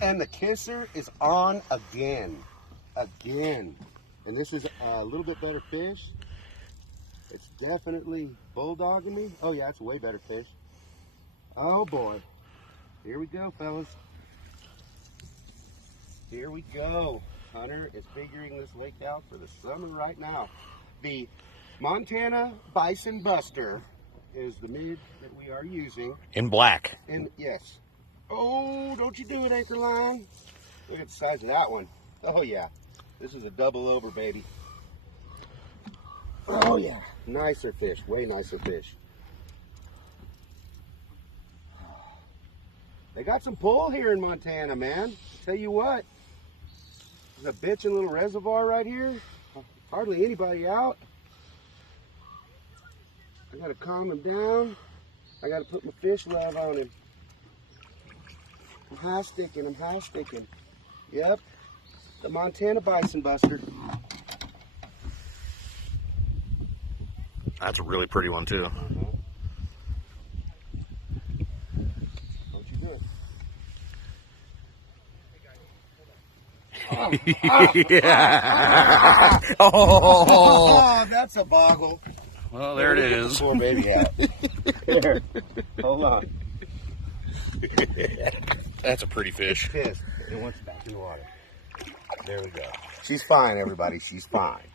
And the kisser is on again. Again. And this is a little bit better fish. It's definitely bulldogging me. Oh yeah, it's a way better fish. Oh boy. Here we go, fellas. Here we go. Hunter is figuring this lake out for the summer right now. The Montana Bison Buster is the mid that we are using. In black. And yes. Oh, don't you do it, anchor line. Look at the size of that one. Oh yeah. This is a double over, baby. Oh yeah. Nicer fish, way nicer fish. They got some pull here in Montana, man. Tell you what. There's a bitchin' little reservoir right here. Hardly anybody out. I gotta calm him down. I gotta put my fish rod on him. I'm high sticking. Yep, the Montana Bison Buster. That's a really pretty one too. Don't you do it. Yeah. Oh, that's a boggle. Well, there it is. Poor baby out. Here, hold on. That's a pretty fish. It's pissed. It wants back in the water. There we go. She's fine, everybody. She's fine.